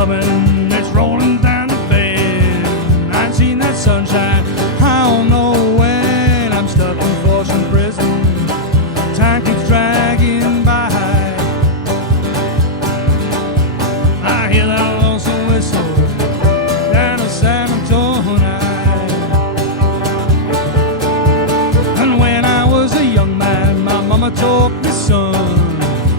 coming, it's rolling down the bend. I ain't seen that sunshine, I don't know when. I'm stuck in Folsom Prison, time keeps dragging by. I hear that lonesome whistle down the San Antonio night. And when I was a young man, my mama told me, son,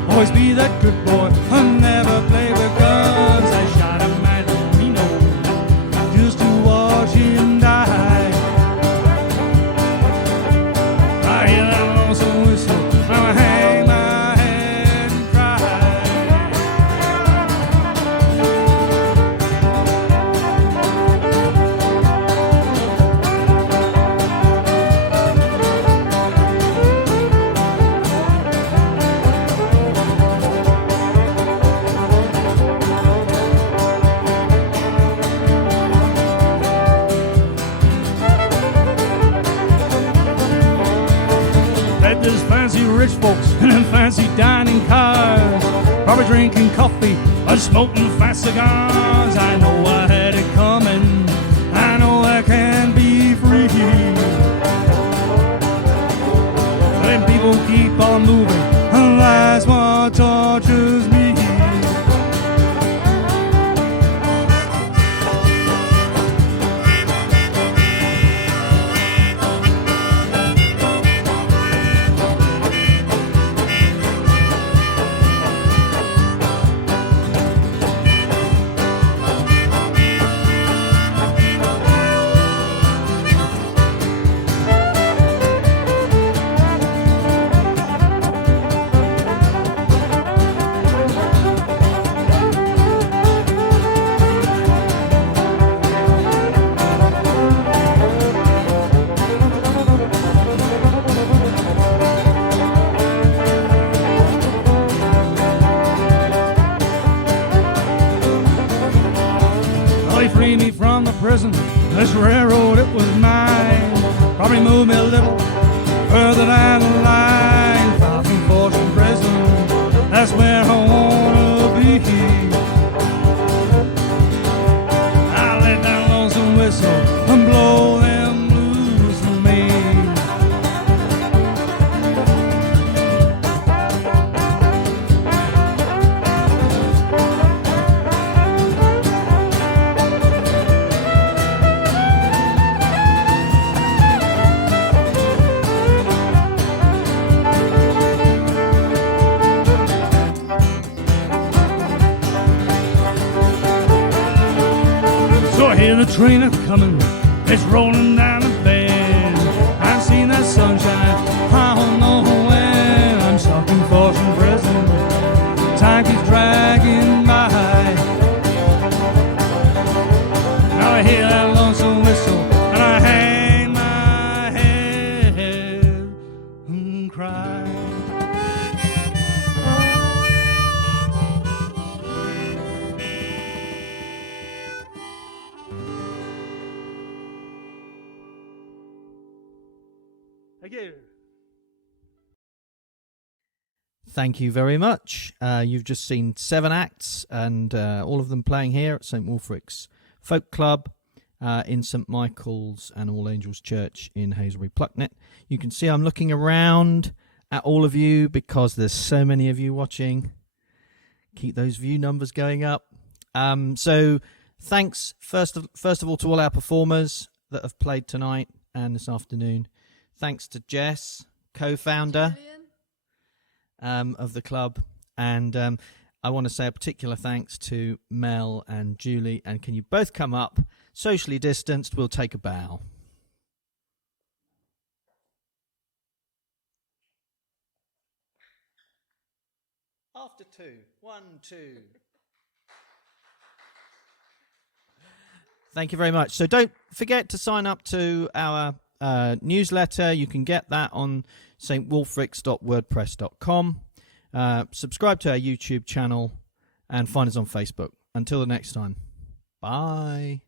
always be that good boy and never play with guns. I shot a man in Reno just to watch him die. I hear that lonesome whistle, I hang my head and cry. There's fancy rich folks and fancy dining cars, probably drinking coffee or smoking fat cigars. I know I had it coming, I know I can be free. When people keep on moving, that's what tortures me. They freed me from the prison, this railroad, it was mine. Probably moved me a little further down the line. Far from Folsom Prison, that's where I wanna be. I let that lonesome whistle and blow them blues for me. So I hear the train a-coming, it's rolling down the bend. I've seen that sunshine, I don't know when. I'm stuck in Folsom Prison, time keeps dragging by. Now I hear that lonesome whistle and I hang my head and cry. Thank you. Thank you very much. You've just seen 7 acts, and all of them playing here at St. Wulfric's Folk Club in St. Michael's and All Angels Church in Hazelbury Plucknet. You can see I'm looking around at all of you because there's so many of you watching. Keep those view numbers going up. So thanks first of all to all our performers that have played tonight and this afternoon. Thanks to Jess, co-founder of the club. And I want to say a particular thanks to Mel and Julie. And can you both come up? Socially distanced, we'll take a bow. After 2. 1, 2. Thank you very much. So don't forget to sign up to our newsletter. You can get that on stwulfrics.wordpress.com. Subscribe to our YouTube channel and find us on Facebook. Until the next time. Bye.